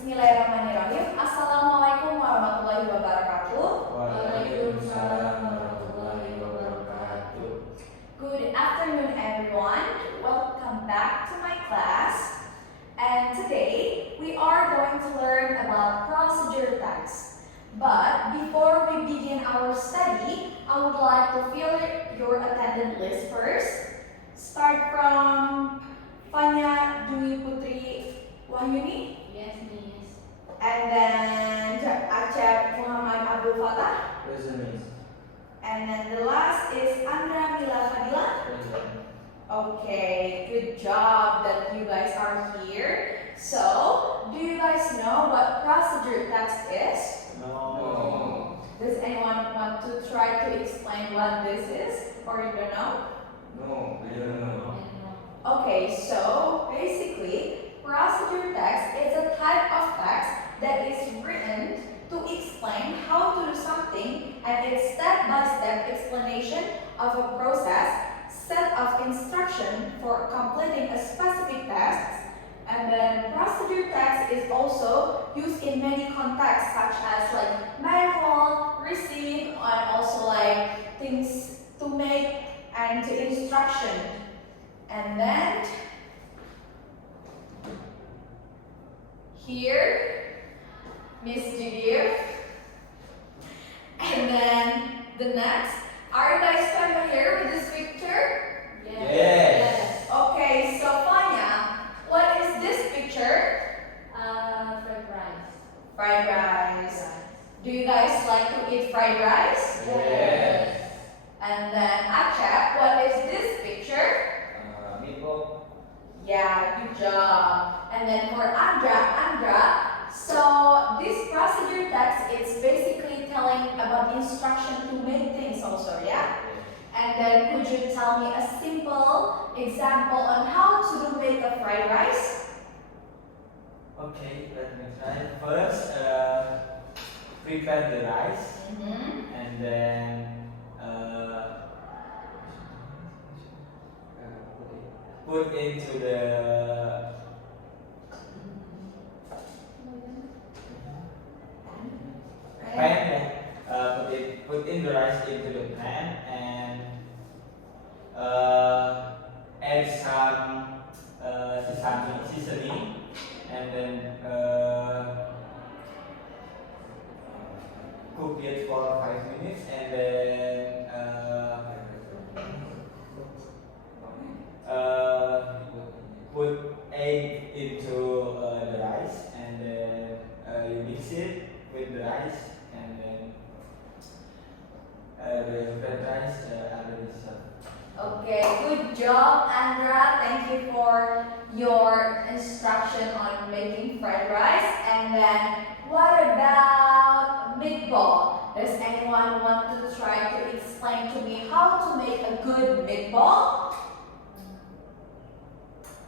Bismillahirrahmanirrahim. Assalamualaikum warahmatullahi wabarakatuh. Waalaikumsalam warahmatullahi wabarakatuh. Good afternoon, everyone. Welcome back to my class. And today we are going to learn about procedure text. But before we begin our study, I would like to fill your attendance list first. Start from Fanya Dwi Putri Wahyuni. Yes, miss. And then Acep Muhammad Abdul Fatah. Present, miss. And then the last is Andra Mila Fadila. Present. Okay, good job that you guys are here. So, do you guys know what procedure text is? No. Does anyone want to try to explain what this is? Or you don't know? No, we don't know. Okay, so basically, procedure text is a type of text that is written to explain how to do something, and it's step-by-step explanation of a process, set of instruction for completing a specific task. And then procedure text is also used in many contexts, such as like manual, receipt, and also like things to make and to instruction. And then here, Miss Didiv. And then the next, are you guys familiar with this picture? Yes. Okay, so Fanya, what is this picture? Fried rice. Fried rice. Do you guys like to eat fried rice? Yes. And then Acep, what is this picture? Meatball. Yeah, good job. And then for Andra, so this procedure text is basically telling about instruction to make things also, yeah? And then could you tell me a simple example on how to make a fried rice? Okay, let me try. First, prepare the rice, and then put into the pan. Put in the rice into the pan and add some seasoning, and then cook it for 5 minutes, and then put egg into the rice, and then you mix it with the rice, and then the fried rice already served. Okay, good job, Andra. Thank you for your instruction on making fried rice. And then, what about meatball? Does anyone want to try to explain to me how to make a good meatball?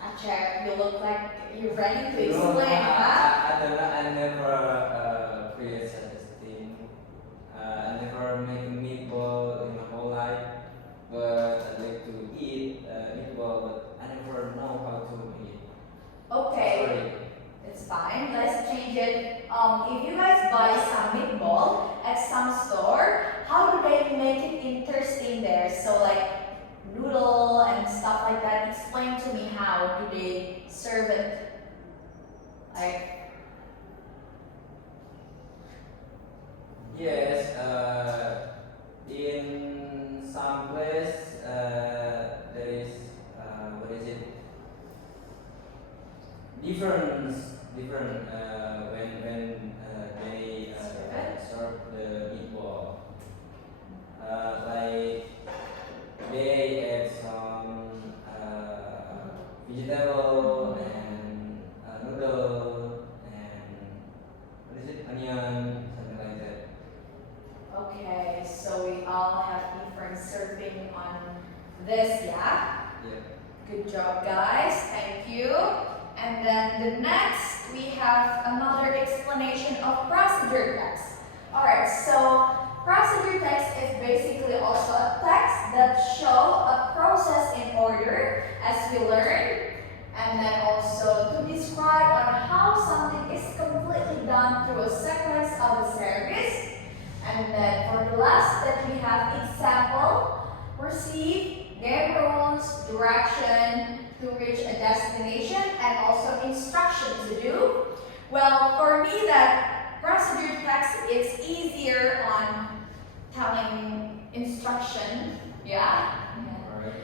Acep, you look like you're ready to explain, huh? I never create such a thing. I never make meatball in my whole life, but I like to eat meatball, but I never know how to make it. Okay. Sorry. It's fine. Let's change it. If you guys buy some meatball at some store, how do they make it interesting there? So like noodle and stuff like that. Explain to me how do they serve it? Like Yes, in some place there is what is it? Different when they serve the meatball. Like they add some vegetable and noodle and what is it? Onion, something like that. okay, so we all have different serving on this, yeah? Yeah. Good job, guys. Thank you. And then the next, we have another explanation of procedure text. Alright, so procedure text is basically also a text that show a process in order, as we learned, and then also to describe on how something is completed action to do? Well, for me, that procedure text is easier on telling instruction, yeah? Alright.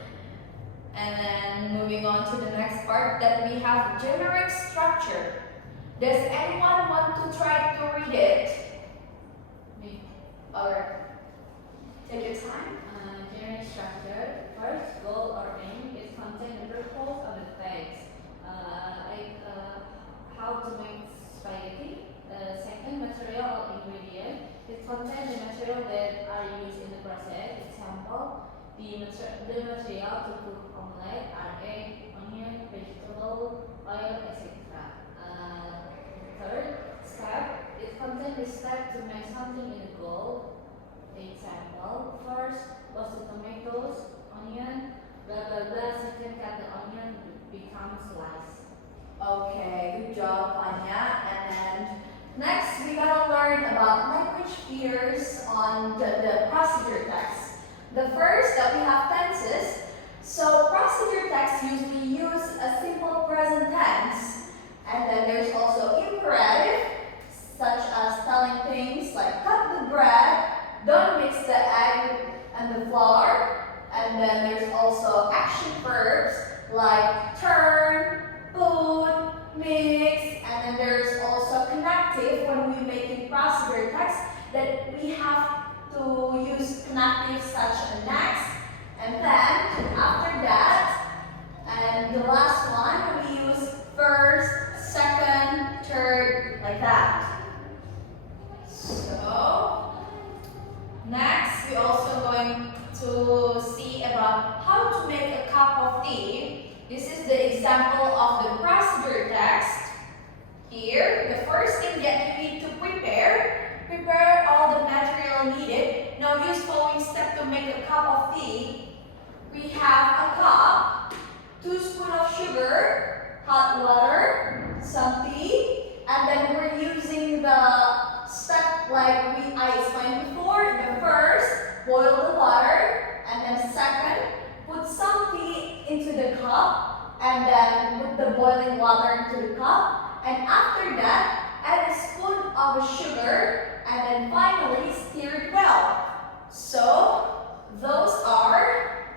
And then moving on to the next part, that we have generic structure. Does anyone want to try to read it? Me. Alright. Take your time. Generic structure. First, goal or aim is contain the purpose of the text. Like how to make spaghetti. Second, material or ingredient. It contains the material that are used in the process. Example, the material to cook omelette are egg, onion, vegetable, oil, etc. Third step, it contains the step to make something in the goal. Example, first was the tomatoes, onion, blah blah blah. Second, cut the onion become slice. Okay, good job, Anya. And then next, we gotta learn about language features on the procedure text. The first that we have tenses. So procedure text usually use a simple present tense, and then there's also imperative, such as telling things like cut the bread, don't mix the egg and the flour, and then there's also action verbs like turn, put, mix, and then there's also connective when we make a procedure text that we have to use connective such as next, and then after that, and the last one we use first, second, third, like that. So next we also going to see about how to make a cup of tea. This is the example of the procedure text. Here, the first thing that you need to prepare all the material needed. Now use following step to make a cup of tea. We have a cup, 2 spoons of sugar, hot water, some tea, and then we're using the step like I explained before. The first, boil the water, and then second, put some tea into the cup, and then put the boiling water into the cup, and after that, add a spoon of sugar, and then finally stir it well. So those are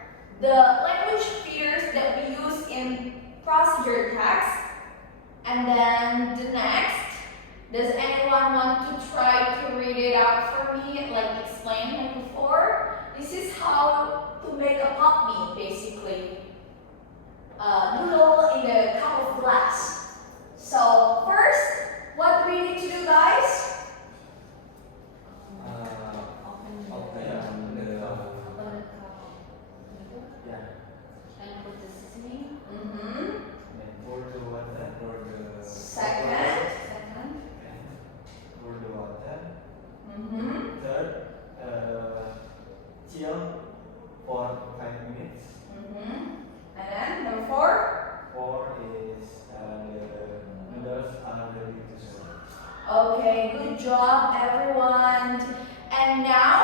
the language features that we use in procedure text. And then the next, does anyone want to try to read it out for me, like explained like before? This is how to make a pop meat, basically. Noodle in a cup of glass. So first, what do we need to do, guys? Open the Open open the the cup yeah. and put the seasoning. Mm-hmm. Then pour the water for the Second. Second, pour the water. Mm-hmm. Third, chill for 5 minutes. Mm-hmm. And then number 4. 4 is the noodles are ready to serve. Okay, good job, everyone. And now,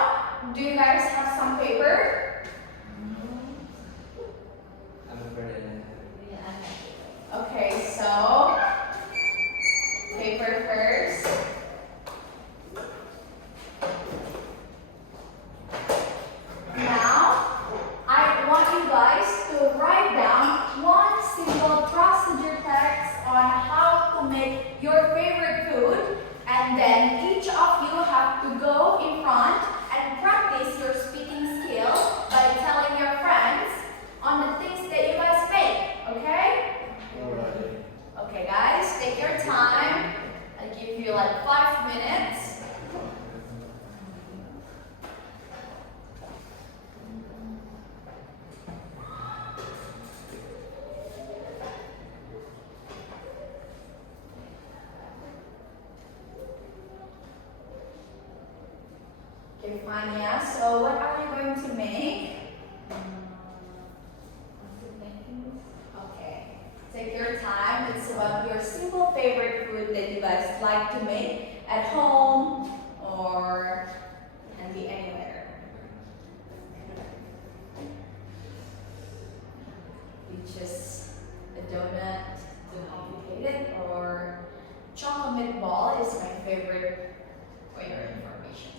do you guys have some paper? I'm prepared. yeah, I have it. Okay, so paper first. Now, I want you guys to write down one simple procedure text on how to make your favorite food, and then each of you have to go in front and practice your speaking skill by telling your friends on the things that you guys make, okay? Alright. Okay guys, take your time. I give you like 5 minutes. Okay, fine, yeah. So what are you going to make? What's the making? Okay, take your time. It's about your simple favorite food that you guys like to make at home or can be anywhere. You just a donut, too complicated, or is my favorite for your information.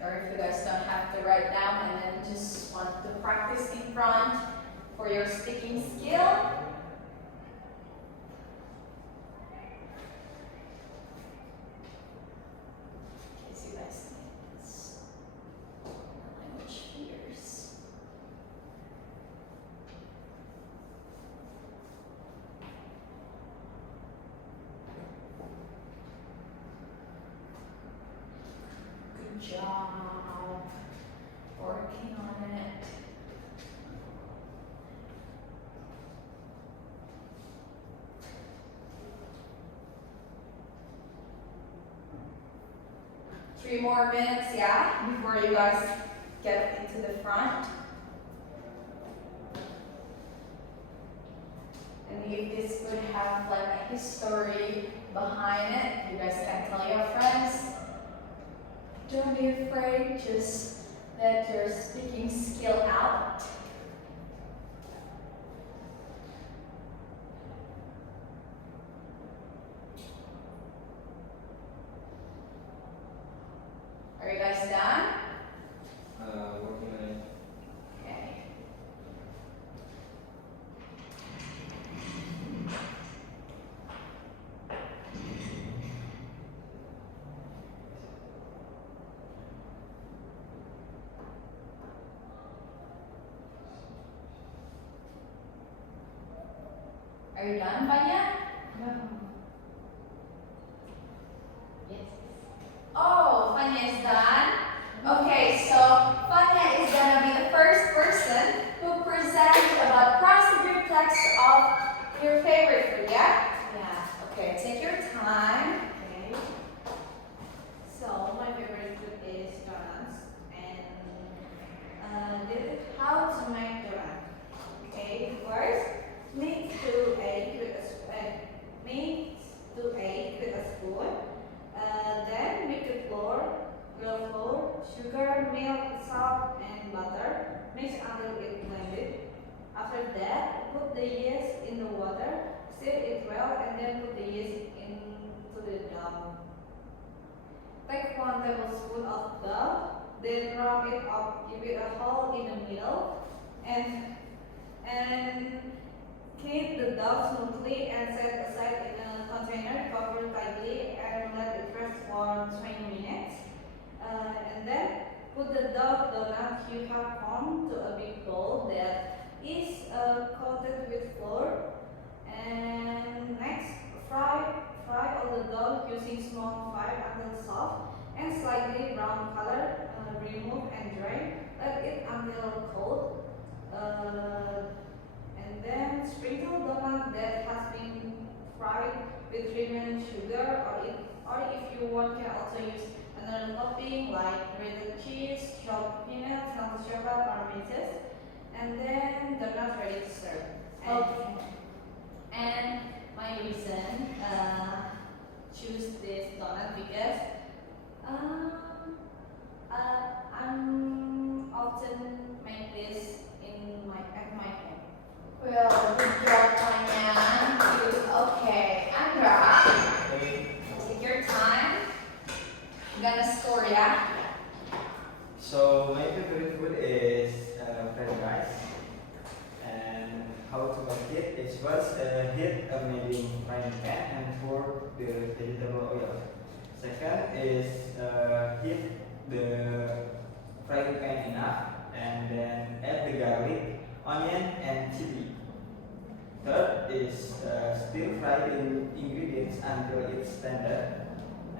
Or if you guys don't have to write down and then just want to practice in front for your speaking skill. Okay, so you guys think it's language fears. Good job working on it. Three more minutes, yeah, before you guys get into the front. And if this would have like a history behind it, you guys can tell your friends. Don't be afraid, just let your speaking skill out. Are you guys done? Working on it. Okay. Are you done, Vanya? No. Yes. Oh, Vanya is done. Okay, so Vanya is gonna be the first person who presents about procedure text of your favorite food, yeah? Yeah. Okay, take your time. Okay. So my favorite food is donuts, and this is how to make donut. Okay. First, mix two egg with a spoon. Then mix the flour, real flour, sugar, milk, salt, and butter. Mix until it blended. After that, put the yeast in the water, stir it well, and then put the yeast into the dough. Take 1 tablespoon of dough, then wrap it up, give it a hole in the middle, and knead the dough smoothly and set aside in a container, cover tightly, and let it rest for 20 minutes. And then put the dough donut you have formed to a big bowl that is coated with flour. And next, fry all the dough using small fire until soft and slightly brown color. Remove and drain. Let it until cold. And then sprinkle donut that has been fried with cream sugar, or if you want, can also use another topping like grated cheese, chopped peanuts, melted chocolate, or meats. And then donut ready to serve. Okay. And my reason choose this donut because I'm often make this at my home. Well, good job, Tanya. Okay, Andra, Okay. take your time. I'm gonna score, yeah? So my favorite food is fried rice. And how to make it is first heat a medium frying pan and pour the vegetable oil. Second is heat the frying pan enough and then add the garlic, onion, and chili. Third is stir fry the ingredients until it's tender,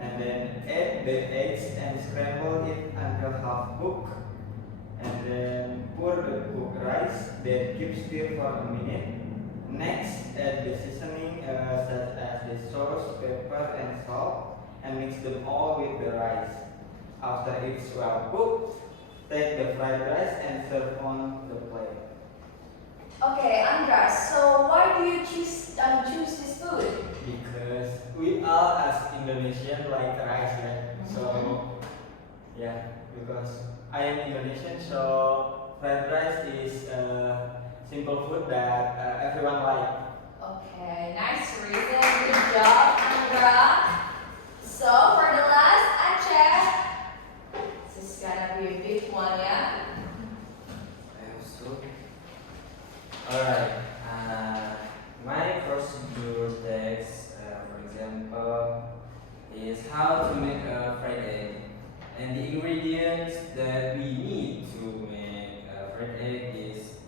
and then add the eggs and scramble it until half cooked, and then pour the cooked rice, then keep stir for a minute. Next, add the seasoning such as the sauce, pepper, and salt, and mix them all with the rice. After it's well cooked, take the fried rice and serve on the plate. Okay, Andra, so why do you choose this food? Because because we all as Indonesian like rice, right? So yeah, because I am Indonesian, so fried rice is a simple food that everyone like. Okay, nice reason. Good job, Andra. So for the last Aceh, this is gonna be a big one, yeah? I hope so. Alright, my procedure text, for example, is how to make a fried egg. And the ingredients that we need to make a fried egg is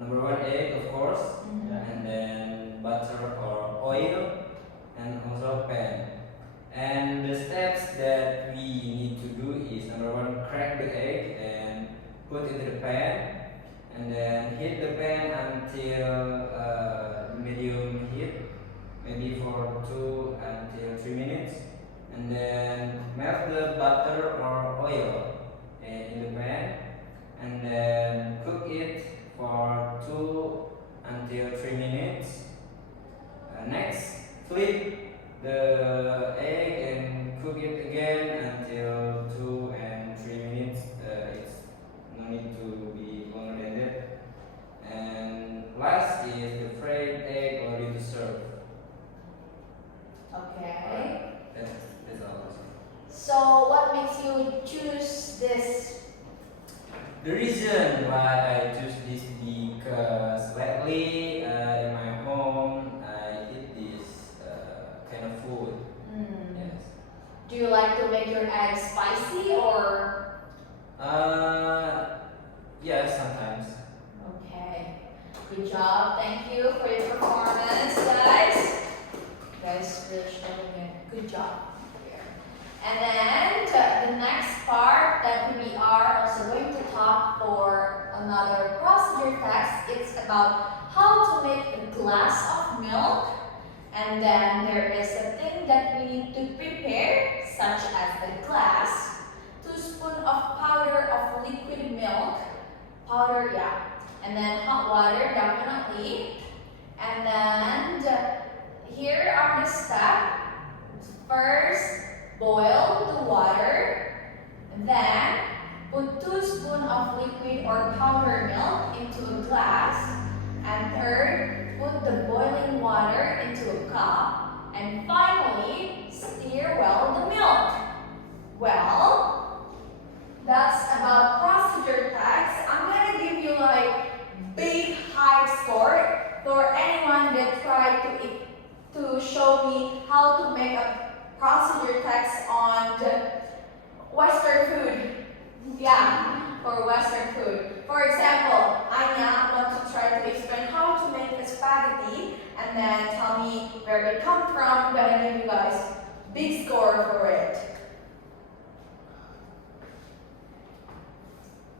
number one, egg, of course, and then butter or oil, and also pan. And the steps that we need to do is number one, crack the egg and put it in the pan, and then heat the pan until medium heat, maybe for 2 until 3 minutes, and then melt the butter or oil in the pan, and then cook it for 2 until 3 minutes. Next, flip the egg and cook it again until 2 and 3 minutes. It's no need to be longer than that. And last is the fried egg ready to serve. Okay. That's all. So what makes you choose this? The reason why I choose this because lately in my home I eat this kind of food. Yes. Do you like to make your eggs spicy or? Yeah, sometimes. Okay. Good job. Thank you for your performance, guys. Guys, really showing it. Good job. And then the next part that we are also going to talk for another procedure text, it's about how to make a glass of milk. And then there is a thing that we need to prepare, such as the glass, 2 spoons of powder of liquid milk, powder, yeah, and then hot water, definitely. And then here are the steps. First, boil the water, then put 2 spoons of liquid or powder milk into a glass, and third, put the boiling water into a cup, and finally, stir well the milk. Well, that's about procedure text. I'm gonna give you like big high score for anyone that tried to show me how to make a procedure text on the Western food. Yeah, for Western food. For example, Anya wants to try to explain how to make a spaghetti and then tell me where it comes from. I'm gonna give you guys big score for it.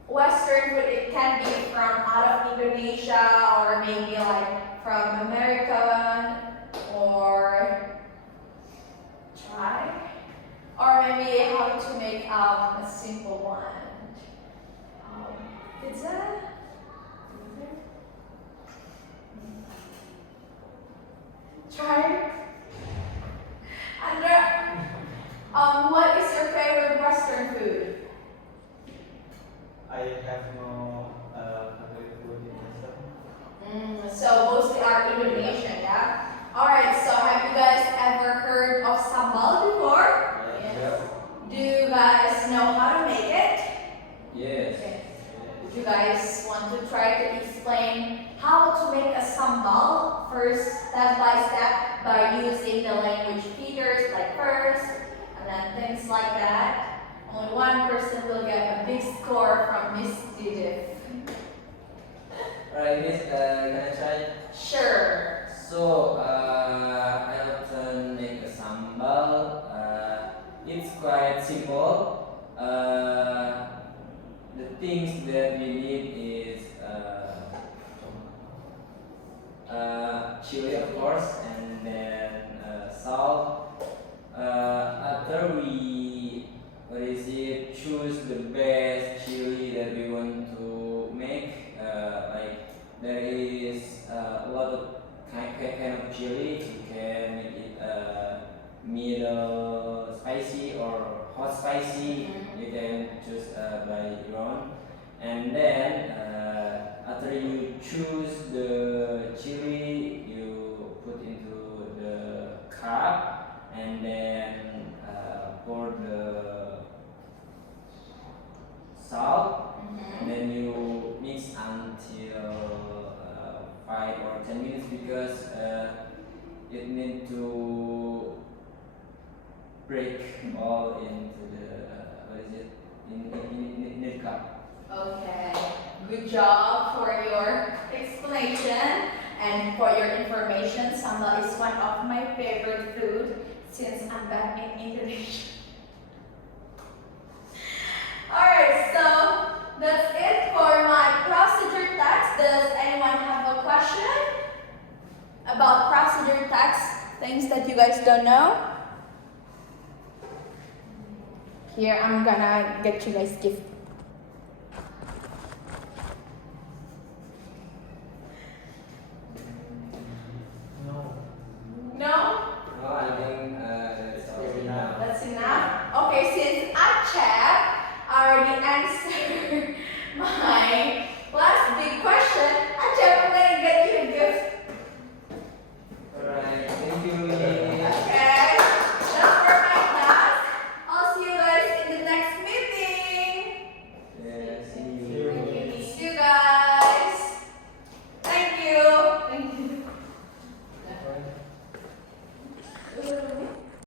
Western food, it can be from out of Indonesia or maybe like from American or try. Or maybe how to make a simple one. Pizza? Try. Andra, what is your favorite Western food? I have no favorite food in Western. So mostly are Indonesian, yeah? Alright, so have you guys ever heard of sambal before? Yes. Do you guys know how to make it? Yes. Okay. Would you guys want to try to explain how to make a sambal first step by step by using the language features like first and then things like that? Only one person will get a big score from Miss Didiv. Alright, Miss, can I try? Sure. So, I often make a sambal. It's quite simple. The things that we need is chili, of course, and then salt. After we, choose the best chili that we want to make. Like there is a lot of kind of chili. You can make it middle spicy or hot spicy. You can choose by your own. And then after you choose the chili, you put into the cup and then pour the salt and then you mix until 5 or 10 minutes because it need to break all into the what is it in the cup. Okay, good job for your explanation and for your information. Sambal is one of my favorite food since I'm back in Indonesia. Alright, so that's it for my procedure text. Does anyone have a question about procedure text? Things that you guys don't know? Here, I'm gonna get you guys gift. No. No?